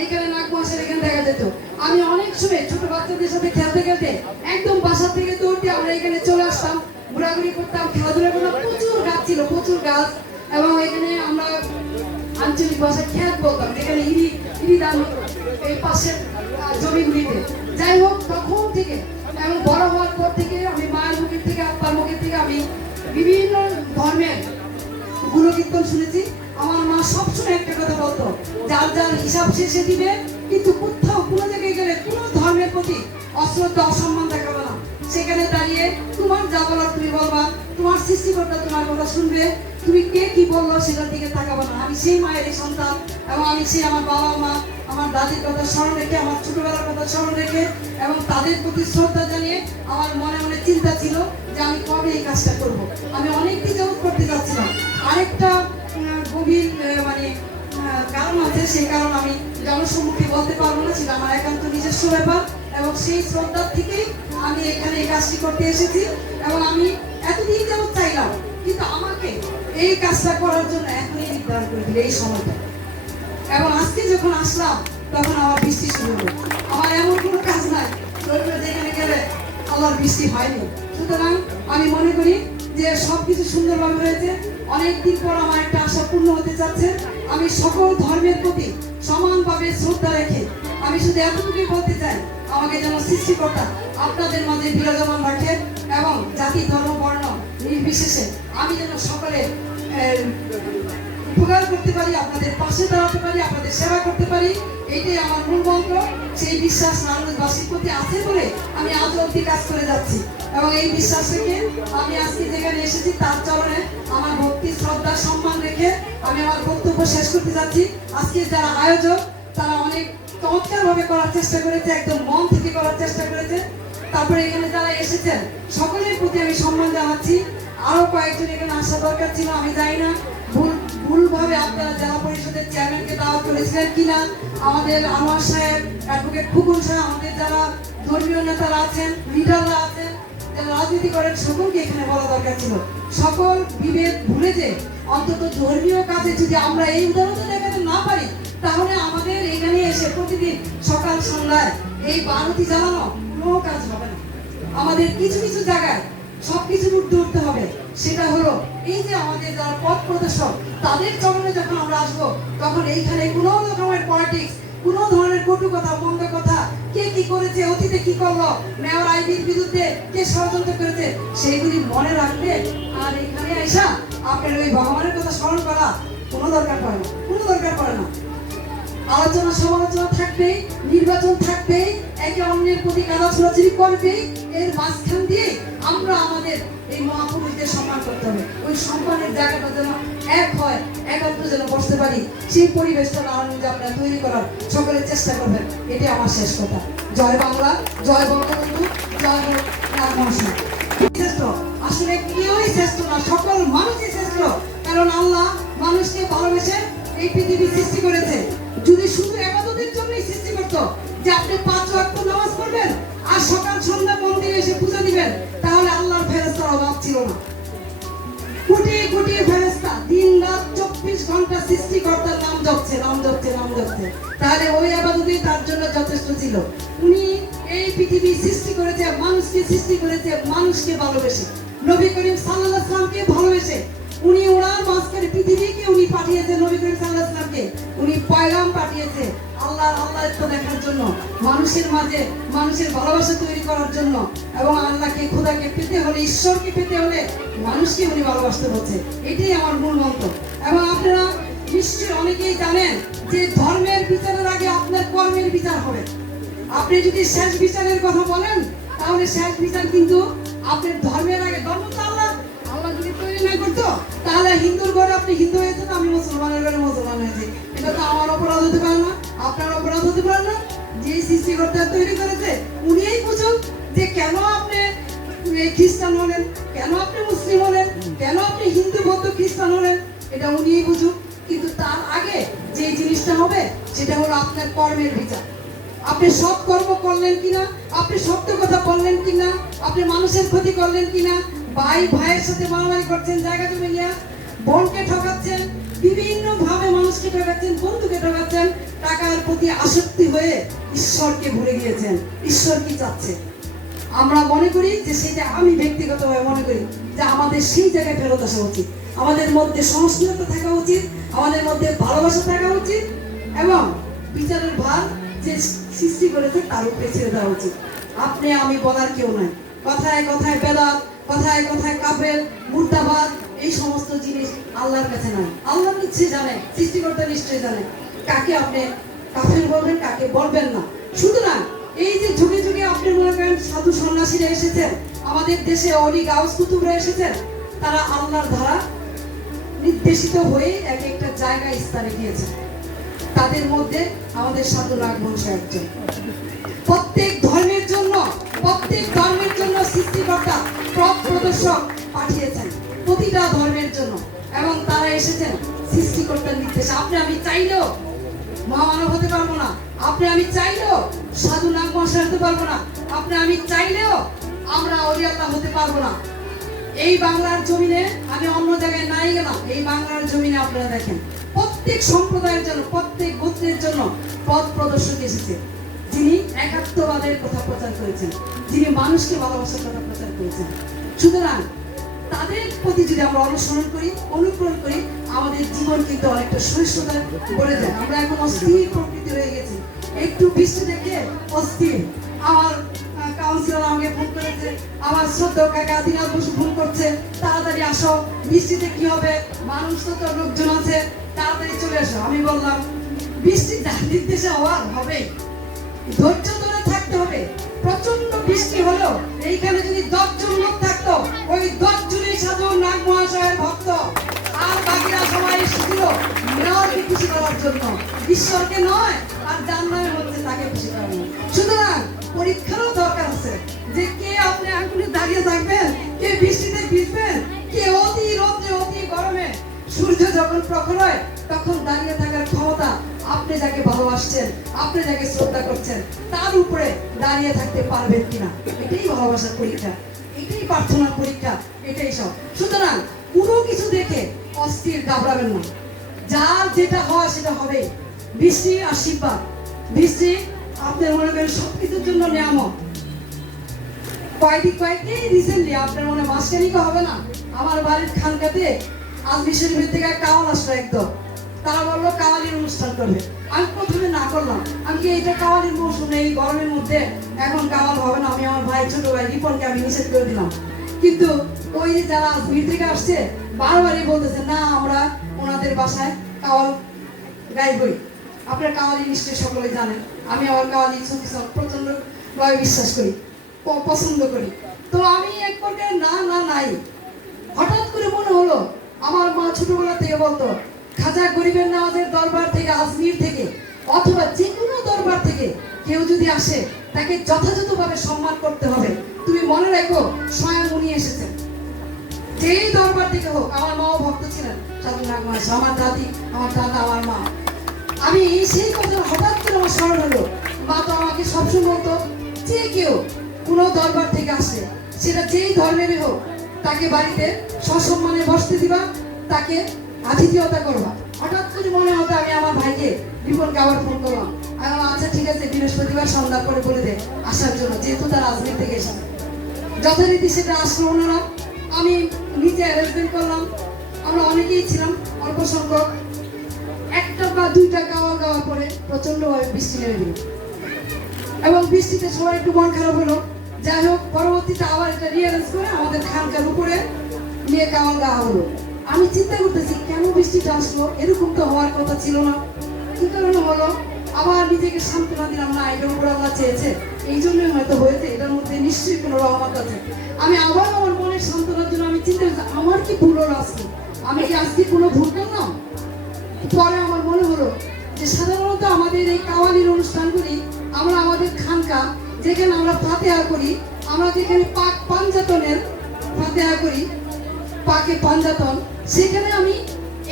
এখানে নাক মশার এখানে দেখা যেত। আমি অনেক সময় ছোট বাচ্চাদের সাথে খেলতে খেলতে একদম বাসা থেকে দৌড়তে আমরা এখানে চলে আসতাম, ঘোরাঘুরি করতাম, খেলাধুলা করতাম। প্রচুর গাছ ছিল, প্রচুর গাছ। এবং এখানে আমরা আঞ্চলিক ভাষায় খ্যাত বলতাম, যেখানে ইরি ধান এই পাশের জমিগুলিতে। যাই হোক, তখন থেকে এবং বড় হওয়ার পর থেকে আমি মায়ের মুখের থেকে, আব্বার মুখের থেকে আমি বিভিন্ন ধর্মের গুণকীর্তন শুনেছি। আমার মা সবসময় একটা কথা বলতো, যার যার হিসাব শেষে দিবে, কিন্তু কোথাও কোনো জায়গায় গেলে কোনো ধর্মের প্রতি অশ্রদ্ধা অসম্মান দেখাবে না। সেখানে দাঁড়িয়ে তোমার যা বলার তুমি বলবা, তোমার সৃষ্টিকর্তা তোমার কথা শুনবে, তুমি কে কি বললো সেটার দিকে তাকাবো না। আমি সেই মায়ের সন্তান, এবং আমি সেই আমার বাবা মা, আমার দাদির কথা স্মরণ রেখে, আমার ছোটবেলার কথা স্মরণ রেখে এবং তাদের প্রতি শ্রদ্ধা জানিয়ে আমার মনে মনে চিন্তা ছিল যে আমি কবে এই কাজটা করব। আমি অনেক দিকে করতে যাচ্ছিলাম। আরেকটা গভীর কারণ আছে, সেই কারণ আমি জনসম্মুখে বলতে পারবো না, সেটা আমার একান্ত নিজস্ব ব্যাপার। এবং সেই শ্রদ্ধার থেকেই আমি এখানে এই কাজটি করতে এসেছি। এবং আমি এতদিন যেমন চাইলাম, কিন্তু আমাকে এই কাজটা করার জন্য এখনই নির্ধারণ করে দিল এই সময়টা। এবং আজকে যখন আসলাম তখন আমার বৃষ্টি শুরু হলো। আমার এমন কোনো কাজ নাই যেখানে গেলে আল্লাহর বৃষ্টি হয়নি। সুতরাং আমি মনে করি যে সবকিছু সুন্দরভাবে হয়েছে। অনেকদিন পর আমার একটা আশা পূর্ণ হতে যাচ্ছে। আমি সকল ধর্মের প্রতি সমানভাবে শ্রদ্ধা রেখে আমি শুধু এতটুকুই বলতে চাই, আমাকে যেন সৃষ্টিকর্তা আপনাদের মাঝে বিরাজমান রাখেন এবং জাতি ধর্ম বর্ণ নির্বিশেষে আমি যেন সকলের উপকার করতে পারি, আপনাদের পাশে দাঁড়াতে পারি, আপনাদের সেবা করতে পারি। এইটাই আমার মূল মন্ত্র। সেই বিশ্বাস নারায়ণবাসীর প্রতি আছে বলে আমি আজ অবধি কাজ করে যাচ্ছি। এবং এই বিশ্বাস রেখে আমি আজকে যেখানে এসেছি তার চরণে আমার ভক্তি শ্রদ্ধা সম্মান রেখে আমি আমার বক্তব্য শেষ করতে যাচ্ছি। আজকে যারা আয়োজক তারা অনেক চমৎকার ভাবে করার চেষ্টা করেছে, একদম মন থেকে করার চেষ্টা করেছে। তারপরে এখানে যারা এসেছেন সকলের প্রতি আমি সম্মান জানাচ্ছি। আরো কয়েকজন এখানে আসা দরকার ছিল, আমি জানি না ভুলভাবে আপনারা জেলা পরিষদের চেয়ারম্যানকে দাওয়াত করেছিলেন কিনা, আমাদের আনোয়ার সাহেব, অ্যাডভোকেট খুকুন সাহেব, আমাদের যারা ধর্মীয় নেতারা আছেন, লিডাররা আছেন, যারা রাজনীতি করেন, সকলকে এখানে বলা দরকার ছিল। সকল বিভেদ ভুলে যে অন্তত ধর্মীয় কাজে যদি আমরা এই উদাহরণ দেখাতে না পারি, তাহলে আমাদের এখানে এসে প্রতিদিন সকাল সন্ধ্যায় এই বারোটি জ্বালানো কোনো কাজ হবে না। আমাদের কিছু কিছু জায়গায় সবকিছুর ঊর্ধ্বে উঠতে হবে। সেটা হলো এই যে আমাদের যারা পথ প্রদর্শক, তাদের চরণে যখন আমরা আসবো, তখন এইখানে কোনো রকমের পলিটিক্স, কোনো ধরনের কটু কথা, মন্দ কথা, কে কি করেছে, অতীতে কি করলো, মেয়র আইবির বিরুদ্ধে কে ষড়যন্ত্র করেছে, সেইগুলি মনে রাখবে। আর এখানে আইসা আপনার ওই ভগবানের কথা স্মরণ করা কোনো দরকার পড়ে না, কোনো দরকার পড়ে না। আলোচনা সমালোচনা থাকবেই, নির্বাচন থাকবেই, একে অন্যের প্রতি কাদা ছোড়াছুড়ি করবেই। এর মাঝখান দিয়ে আমরা আমাদের এই মহাপুরুষদের সম্মান করতে হবে। ওই সম্মানের জায়গাটা যেন এক হয়, একাত্র যেন বসতে পারি, সেই পরিবেশটা নারায়ণগঞ্জে আপনারা তৈরি করার সকলের চেষ্টা করবেন। এটাই আমার শেষ কথা। জয় বাংলা, জয় বঙ্গবন্ধু, জয় হোক রাজমহাশয়। শ্রেষ্ঠ আসলে কেউই শ্রেষ্ঠ না, সকল মানুষই শ্রেষ্ঠ। কারণ আল্লাহ মানুষকে ভালোবেসে এই পৃথিবী সৃষ্টি করেছে। যদি শুধু ইবাদতের জন্যই সৃষ্টি করতো, যে আপনি 5 ওয়াক্ত নামাজ পড়বেন আর সকাল সন্ধ্যা মন্দিরে এসে পূজা দিবেন, তাহলে আল্লাহর ফেরেশতার অভাব ছিল না। কোটি কোটি ফেরেশতা দিন রাত 24 ঘন্টা সৃষ্টিকর্তার নাম জপছে, নাম জপছে, নাম জপছে। তাহলে ওই ইবাদতই তার জন্য যথেষ্ট ছিল। উনি এই পৃথিবী সৃষ্টি করেছে, মানুষকে সৃষ্টি করেছে মানুষকে ভালোবেসে, নবী করিম সাল্লাল্লাহু আলাইহি ওয়াসাল্লামকে ভালোবেসে। উনি ওনার মাঝখানে পৃথিবীকে উনি পাঠিয়েছে, নবী করিম সাল্লাল্লাহু আলাইহি ওয়াসাল্লামকে উনি পয়গাম পাঠিয়েছে আল্লাহত্ব দেখার জন্য, মানুষের মাঝে মানুষের ভালোবাসা তৈরি করার জন্য। এবং আল্লাহকে, খোদাকে পেতে হলে, ঈশ্বরকে পেতে হলে মানুষকে উনি ভালোবাসতে হচ্ছে। এটাই আমার মূল মন্ত্র। এবং আপনারা নিশ্চয়ই অনেকেই জানেন যে ধর্মের বিচারের আগে আপনার কর্মের বিচার হবে। আপনি যদি শেষ বিচারের কথা বলেন, তাহলে শেষ বিচার কিন্তু আপনার ধর্মের আগে। ধর্ম তো আল্লাহ যদি তৈরি না করতো, তাহলে হিন্দুর ঘরে আপনি হিন্দু হয়েছেন, আমি মুসলমানের ঘরে মুসলমান হয়েছি। এটা তো আমার অপরাধ হতে পারে না, আপনার অপরাধ হতে পারে না। যে সৃষ্টিকর্তা তৈরি করেছে উনিই বুঝুন যে কেন আপনি খ্রিস্টান হলেন, কেন আপনি মুসলিম হলেন, কেন আপনি হিন্দু বৌদ্ধ খ্রিস্টান হলেন, এটা উনিই বুঝুন। কিন্তু তার আগে যে জিনিসটা হবে সেটা হলো আপনার কর্মের বিচার। আপনি সৎ কর্ম করলেন কিনা, আপনি সত্য কথা বললেন কিনা, আপনি মানুষের ক্ষতি করলেন কিনা, ভাই ভাইয়ের সাথে মারামারি করছেন জায়গা জমি নিয়ে, বোনকে ঠকাচ্ছেন, বিভিন্ন ভাবে মানুষকে ঠকাচ্ছেন, বন্ধুকে ঠকাচ্ছেন, টাকার প্রতি আসক্তি হয়ে ঈশ্বরকে ভুলে গিয়েছেন। ঈশ্বর কি চাচ্ছে? আমরা মনে করি যে সেটা, আমি ব্যক্তিগতভাবে মনে করি যে আমাদের সেই জায়গায় ফেরত আসা উচিত। আমাদের মধ্যে সহনশীলতা থাকা উচিত, আমাদের মধ্যে ভালোবাসা থাকা উচিত, এবং বিচারের ভার যে সৃষ্টি করেছে তার উপরে ছেড়ে দেওয়া উচিত। আপনি আমি বলার কেউ নাই। কথায় কথায় বেদাত, কথায় কথায় কাফের, মুর্দাবাদ, এই সমস্ত জিনিস আল্লাহর কাছে নাই। আল্লাহ নিশ্চয়ই জানে, সৃষ্টিকর্তা নিশ্চয়ই জানে কাকে আপনি কাফের বলবেন, কাকে বলবেন না। সুতরাং এই যে যুগে যুগে আপনি মনে করেন সাধু সন্ন্যাসীরা এসেছেন, আমাদের দেশে অলি গাউস কুতুবরা এসেছেন, তারা আল্লাহর দ্বারা নির্দেশিত হয়ে এক একটা জায়গায় স্থানে গিয়েছে। তাদের মধ্যে আমাদের সাধু রাঘবংশ একজন। প্রত্যেক ধর্মের জন্য সৃষ্টিকর্তা পথ প্রদর্শক পাঠিয়েছেন, প্রতিটা ধর্মের জন্য, এবং তারা এসেছেন সৃষ্টিকর্তার নির্দেশে। আপনি আমি চাইলেও মহামানব হতে পারবো না, আপনি আমি চাইলেও সাধু নাগবংশ হতে পারবো না, আপনি আমি চাইলেও আমরা অলি আল্লাহ হতে পারবো না। এই বাংলার জমিনে, আমি অন্য জায়গায় নাই গেলাম, এই বাংলার জমিনে আপনারা দেখেন প্রত্যেক সম্প্রদায়ের জন্য, প্রত্যেক গোত্রের জন্য পথ প্রদর্শক এসেছে, যিনি একাত্মবাদের কথা প্রচার করেছেন, যিনি মানুষকে ভালোবাসার কথা প্রচার করেছেন। সুতরাং তাদের প্রতি যদি আমরা অনুসরণ করি, অনুকরণ করি, আমাদের জীবন কিন্তু অনেকটা সহিষ্ণুতা গড়ে যায়। আমরা এখন অস্থির প্রকৃতি হয়ে গেছি, একটু বৃষ্টি দেখে অস্থির। আমার কাউন্সিলর আমাকে ফোন করেছে, আমার শ্রদ্ধা কাকা দিনাজ বসু ফোন করছে, তাড়াতাড়ি আসো, বৃষ্টিতে কি হবে, মানুষ তো লোকজন আছে, তাড়াতাড়ি চলে আসো। আমি বললাম বৃষ্টি যার নির্দেশে হওয়ার হবেই, ধৈর্য ধরে থাকতে হবে। প্রচন্ড বৃষ্টি হলো, এইখানে যদি 10 জন লোক থাকতো, ওই 10 জনই সাধু নাগ মহাশয়ের ভক্ত, আর বাকিরা সবাই এসেছিল মেয়রকে খুশি করার জন্য, ঈশ্বরকে নয়, আর যার নামে হচ্ছে তাকে খুশি করানো। সুতরাং পরীক্ষারও দরকার আছে, যে কে আপনি আগুনে দাঁড়িয়ে থাকবেন, কে বৃষ্টিতে ভিজবেন, কে অতি রোদে অতি গরমে সূর্য যখন প্রখর হয় তখন দাঁড়িয়ে থাকার ক্ষমতা, আপনি যাকে ভালোবাসছেন, আপনি যাকে শ্রদ্ধা করছেন, তার উপরে দাঁড়িয়ে থাকতে পারবেন কিনা। এটাই ভালোবাসার পরীক্ষা, এটাই প্রার্থনার পরীক্ষা, এটাই সব। সুতরাং কোনো কিছু দেখে অস্থির ঘাবড়াবেন না, যার যেটা হওয়া সেটা হবে। বৃষ্টি আশীর্বাদ, বৃষ্টি আপনার মনে করেন সবকিছুর জন্য নিয়ামক। কয়েকদিন রিসেন্টলি আপনার মনে মাসখানিক হবে না, আমার বাড়ির খানকাতে আজমি শরীফের থেকে কাওয়াল আসলো একদম। তারা বললো কাওয়ালির অনুষ্ঠান করবে। আমি প্রথমে না করলাম, আমি কি এইটা কাওয়ালির মৌসুম, এই গরমের মধ্যে এখন কাওয়াল হবে না, আমি আমার ভাই ছোট ভাই রিপনকে আমি নিষেধ করে দিলাম। কিন্তু ওই যে যারা আজমির থেকে আসছে বারবারই বলতেছে না, আমরা ওনাদের বাসায় কাওয়াল গাইবই। আপনার কাওয়ালি নিশ্চয়ই সকলে জানেন, আমি আমার কাওয়ালি প্রচন্ড ভাবে বিশ্বাস করি, পছন্দ করি। তো আমি এক প্রকার নাই, হঠাৎ করে মনে হলো, আমার মা ছোটবেলা থেকে বলতো, খাজা গরিবের নওয়াজের দরবার থেকে, আজমির থেকে, অথবা যে কোনো দরবার থেকে কেউ যদি আসে তাকে যথাযথভাবে সম্মান করতে হবে। তুমি মনে রাখো, স্বয়ং উনি এসেছেন, যেই দরবার থেকে হোক। আমার মাও ভক্ত ছিলেন সাধু নাগ মহাশয়, আমার দাদি, আমার দাদা, আমার মা। আমি সেই কথা হঠাৎ করে আমার স্মরণ হলো, মা তো আমাকে সবসময় বলতো, যে কেউ কোনো দরবার থেকে আসে, সেটা যেই ধর্মেরই হোক, তাকে বাড়িতে সসম্মানে বসতে দিবা, তাকে আতিথেয়তা করবা। হঠাৎ করে মনে হতো, আমি আমার ভাইকে রিপনকে আবার ফোন করলাম, আচ্ছা ঠিক আছে, বৃহস্পতিবার সন্ধ্যা করে বলে দে আসার জন্য, যেহেতু তার আজমির থেকে এসেছে। যথারীতি সেটা আসলো ওনারা, আমি নিজে অ্যারেঞ্জমেন্ট করলাম। আমরা অনেকেই ছিলাম, অল্প সংখ্যক। 1টা বা 2টা গাওয়া গাওয়ার পরে প্রচন্ডভাবে বৃষ্টি নেমে দিল, এবং বৃষ্টিতে সবাই একটু মন খারাপ হলো। যাই হোক, পরবর্তীতে আবার এটা রিয়ারেঞ্জ করে আমাদের খানকার উপরে নিয়ে গাওয়া গাওয়া হলো। আমি চিন্তা করতেছি, কেন বৃষ্টিটা আসলো, এরকম তো হওয়ার কথা ছিল না, কি কারণে হলো। আবার নিজেকে সান্ত্বনা দিলাম, না, এটার উপর আল্লাহ চেয়েছে, এই জন্যই হয়তো হয়েছে, এটার মধ্যে নিশ্চয়ই কোনো রহমত আছে। আমি আবার আমার মনের সান্ত্বনার জন্য আমি চিন্তা করছি, আমার কি ভুল হলো আজকে, আমি কি আজকে কোনো ভুল করলাম। পরে আমার মনে হলো যে সাধারণত আমাদের এই কাওয়ালির অনুষ্ঠানগুলি, আমরা আমাদের খানকা যেখানে আমরা ফাতেহা করি, আমরা যেখানে পাক পাঞ্জাতনের ফাতেহা করি, পাকে পাঞ্জাতন, সেখানে আমি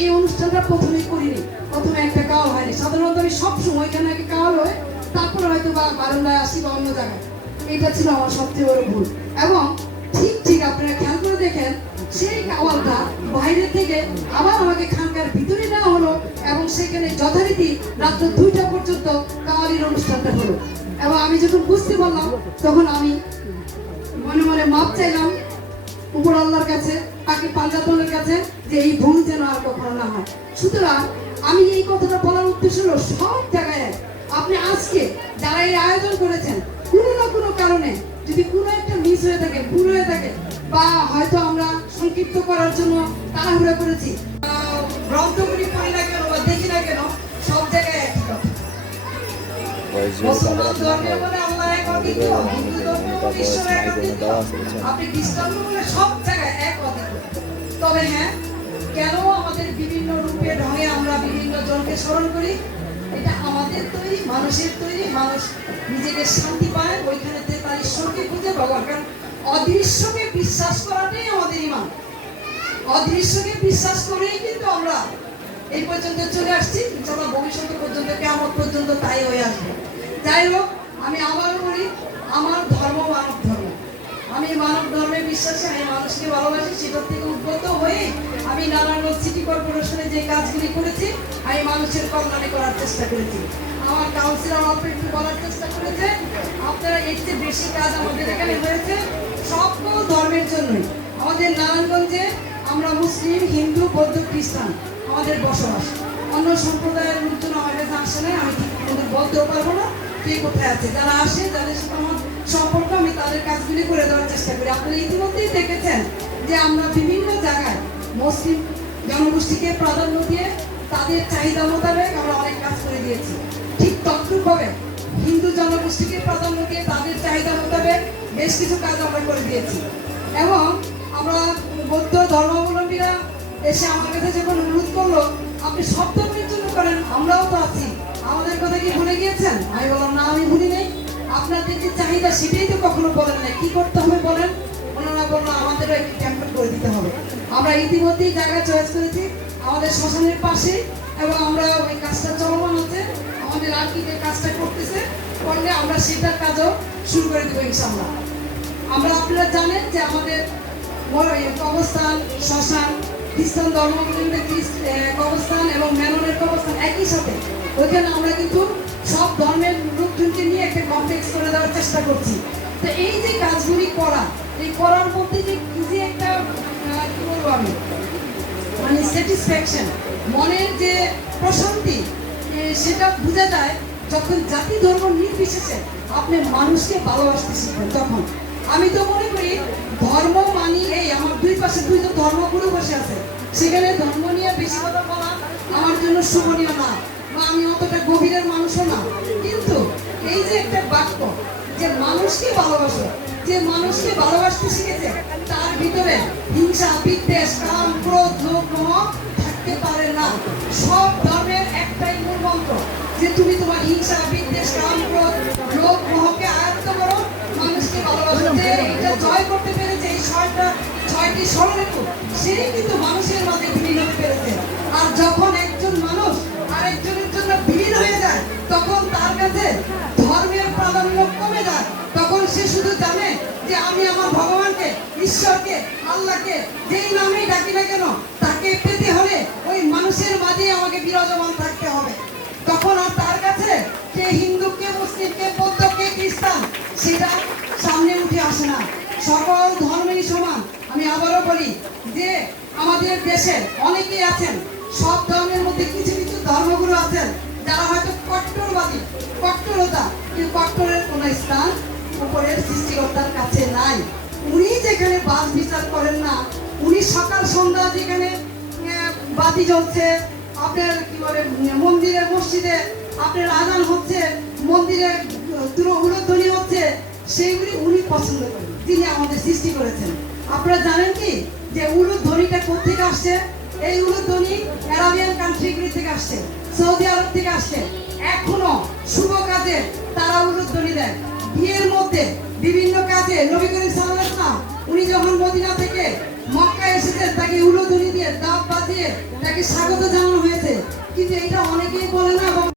এই অনুষ্ঠানটা প্রথমেই করিনি। প্রথমে একটা কাওয়াল হয়নি, সাধারণত আমি সবসময় এখানে আগে কাওয়াল হয়, তারপরে হয়তো বা বারান্দায় আসি বা অন্য জায়গায়। এটা ছিল আমার সবচেয়ে বড় ভুল। এবং ঠিক আপনারা খেয়াল করে দেখেন, সেই কাওয়ালটা বাইরে থেকে আবার আমাকে খানকার ভিতরে নেওয়া হলো এবং সেখানে যথারীতি রাত্র 2টা পর্যন্ত কাওয়ালির অনুষ্ঠানটা হলো। এবং আমি যখন বুঝতে পারলাম তখন আমি মনে মনে মাপ চাইলাম উপর আল্লাহর কাছে, তাকে পাঞ্জাতনের কাছে, যে এই ভুল যেন আর কখনো না হয়। সুতরাং আমি এই কথাটা বলার উদ্দেশ্য হলো, সব জায়গায় আপনি আজকে যারা এই আয়োজন করেছেন, কোনো না কোনো কারণে যদি কোনো একটা মিস হয়ে থাকে, ভুল হয়ে থাকে, বা হয়তো আমরা সংক্ষিপ্ত করার জন্য তাড়াহুড়া করেছি, গ্রন্থগুলি পড়ি না কেন বা দেখি না কেন, সব জায়গায় একই কথা। মুসলমান ধর্মে বলে আল্লাহ এক, অদ্বিতীয়। হিন্দু ধর্মে বলে ঈশ্বর এক, অদ্বিতীয়। আপনি খ্রিস্টান বলে সব জায়গায় এক, অদ্বিতীয়। তবে হ্যাঁ, কেন আমাদের বিভিন্ন রূপে ঢঙে আমরা বিভিন্ন জনকে স্মরণ করি? এটা আমাদের তৈরি, মানুষের তৈরি। মানুষ নিজেকে শান্তি পায় ওইখানে তার ঈশ্বরকে খুঁজে পাওয়ার। কারণ অদৃশ্যকে বিশ্বাস করাটাই আমাদের ঈমান। অদৃশ্যকে বিশ্বাস করেই কিন্তু আমরা এই পর্যন্ত চলে আসছি। ইনশাআল্লাহ ভবিষ্যৎ পর্যন্ত, কিয়ামত পর্যন্ত তাই হয়ে আসবে। যাই হোক, আমি আবারও বলি, আমার ধর্ম মানব ধর্ম। আমি মানব ধর্মে বিশ্বাসী, আমি মানুষকে ভালোবাসি। সেটার থেকে উদ্বুদ্ধ হয়ে আমি নারায়ণগঞ্জ সিটি কর্পোরেশনে যে কাজগুলি করেছি, আমি মানুষের কল্যাণে করার চেষ্টা করেছি। আমার কাউন্সিলর অল্প একটু বলার চেষ্টা করেছে, আপনারা এর চেয়ে বেশি কাজ আমাদের এখানে হয়েছে সকল ধর্মের জন্যই। আমাদের নারায়ণগঞ্জে আমরা মুসলিম, হিন্দু, বৌদ্ধ, খ্রিস্টান আমাদের বসবাস। অন্য সম্প্রদায়ের লোকজন আমার কাছে আসে না, আমি ঠিক বলতেও পারবো না কে কোথায় আছে। যারা আসে, যাদের সাথে আমার সম্পর্ক, আমি তাদের কাজগুলি করে দেওয়ার চেষ্টা করি। আপনারা ইতিমধ্যেই দেখেছেন যে আমরা বিভিন্ন জায়গায় মুসলিম জনগোষ্ঠীকে প্রাধান্য দিয়ে তাদের চাহিদা মোতাবেক আমরা অনেক কাজ করে দিয়েছি। ঠিক তদ্রূপভাবে হিন্দু জনগোষ্ঠীকে প্রাধান্য দিয়ে তাদের চাহিদা মোতাবেক বেশ কিছু কাজ আমরা করে দিয়েছি। এবং আমরা বৌদ্ধ ধর্মাবলম্বীরা এসে আমার কাছে যখন অনুরোধ করলো, আপনি সব ধর্মের জন্য করেন, আমরাও তো আছি, আমাদের কথা কি ভুলে গিয়েছেন? আমি বললাম, না, আমি ভুলি নেই। আপনাদের যে চাহিদা সেটাই তো কখনো বলেন না, কি করতে হবে বলেন। ওনারা বললো, আমাদেরও একটি ক্যাম্পেইন করে দিতে হবে। আমরা ইতিমধ্যেই জায়গা চয়েস করেছি আমাদের শ্মশানের পাশে, এবং আমরা ওই কাজটা চলমান হচ্ছে। আমাদের আর্কিটেক্ট কাজটা করতেছে, করলে আমরা সেটার কাজও শুরু করে দেবো ইনশাআল্লাহ। আমরা, আপনারা জানেন যে আমাদের কবরস্থান, শ্মশান, খ্রিস্টান ধর্মাবলম্বীদের কবরস্থান এবং মেননের কবরস্থান একই সাথে। ওইখানে আমরা কিন্তু সব ধর্মের লোকজনকে নিয়ে একটা কমপ্লেক্স করে দেওয়ার চেষ্টা করছি। তো এই যে কাজগুলি করা, এই করার মধ্যে যে একটা কি বলবো আমি, মানে স্যাটিসফ্যাকশন, মনের যে প্রশান্তি, সেটা বোঝা যায় যখন জাতি ধর্ম নির্বিশেষে আপনি মানুষকে ভালোবাসতে শিখবেন। তখন আমি তো মনে করি ধর্ম মানি, এই আমার দুই পাশে দুইজন ধর্মগুরু বসে আছে, সেখানে ধর্ম নিয়ে বেশি কথা বলা আমার জন্য শোভনীয় না, বা আমি অতটা গভীরের মানুষও না। কিন্তু এই যে একটা বাক্য, যে মানুষকে ভালোবাসো, যে মানুষকে ভালোবাসতে শিখেছে, তার ভিতরে হিংসা, বিদ্বেষ, কাম, ক্রোধ, লোভ, মোহ থাকতে পারে না। সব ধর্মের একটাই মূল মন্ত্র, যে তুমি তোমার হিংসা, বিদ্বেষ, কাম, ক্রোধ, লোভ, মোহকে আয়ত্ত করো, মানুষকে ভালোবাসো। যে এটা জয় করতে পেরেছে এই ছয়টি ষড়ঋতু, সেই কিন্তু মানুষের মাঝে বিলীন হতে পেরেছে। আর যখন একজন মানুষ আরেকজনের জন্য বিলীন হয়ে যায়, তখন তার কাছে ধর্মের প্রাধান্য কমে যায়। তখন সে শুধু জানে যে আমি আমার ভগবানকে, ঈশ্বরকে, আল্লাহকে যেই নামেই ডাকি না কেন, তাকে পেতে হলে ওই মানুষের মাঝেই আমাকে বিরাজমান থাকতে হবে। তখন আর তার কাছে কে হিন্দু, কে মুসলিম, কে বৌদ্ধ, কে খ্রিস্টান, সেটা সামনে উঠে আসে না। সকল ধর্মেই সমান। আমি আবারও বলি যে আমাদের দেশে অনেকেই আছেন, সব ধর্মের মধ্যে কিছু কিছু ধর্মগুরু আছেন যারা হয়তো কট্টরবাদী, কট্টরতা, কিন্তু কট্টরের কোনো স্থান উপরের সৃষ্টিকর্তার কাছে নাই। উনি যেখানে বাস বিচার করেন না, উনি সকাল সন্ধ্যা যেখানে বাতি জ্বলছে, আপনার কি বলে মন্দিরে, মসজিদে আপনার আজান হচ্ছে, মন্দিরে উলুধ্বনি হচ্ছে, সেইগুলি উনি পছন্দ করেন, যিনি আমাদের সৃষ্টি করেছেন। আপনারা জানেন কি যে উলুধ্বনিটা কোথেকে আসছে? এই উলুধ্বনি আরাবিয়ান কান্ট্রিগুলি থেকে আসছে, সৌদি আরব থেকে আসছে। এখনো শুভ কাজে তারা উলুধ্বনি দেয়। বিয়ের মধ্যে, বিভিন্ন কাজে নবী করিম সাল্লাল্লাহু আলাইহি ওয়াসাল্লাম উনি যখন মদিনা থেকে মক্কা এসেছেন, তাকে উলুধ্বনি দিয়ে, দাওয়াত দিয়ে তাকে স্বাগত জানানো হয়েছে। কিন্তু এটা অনেকেই বলে না।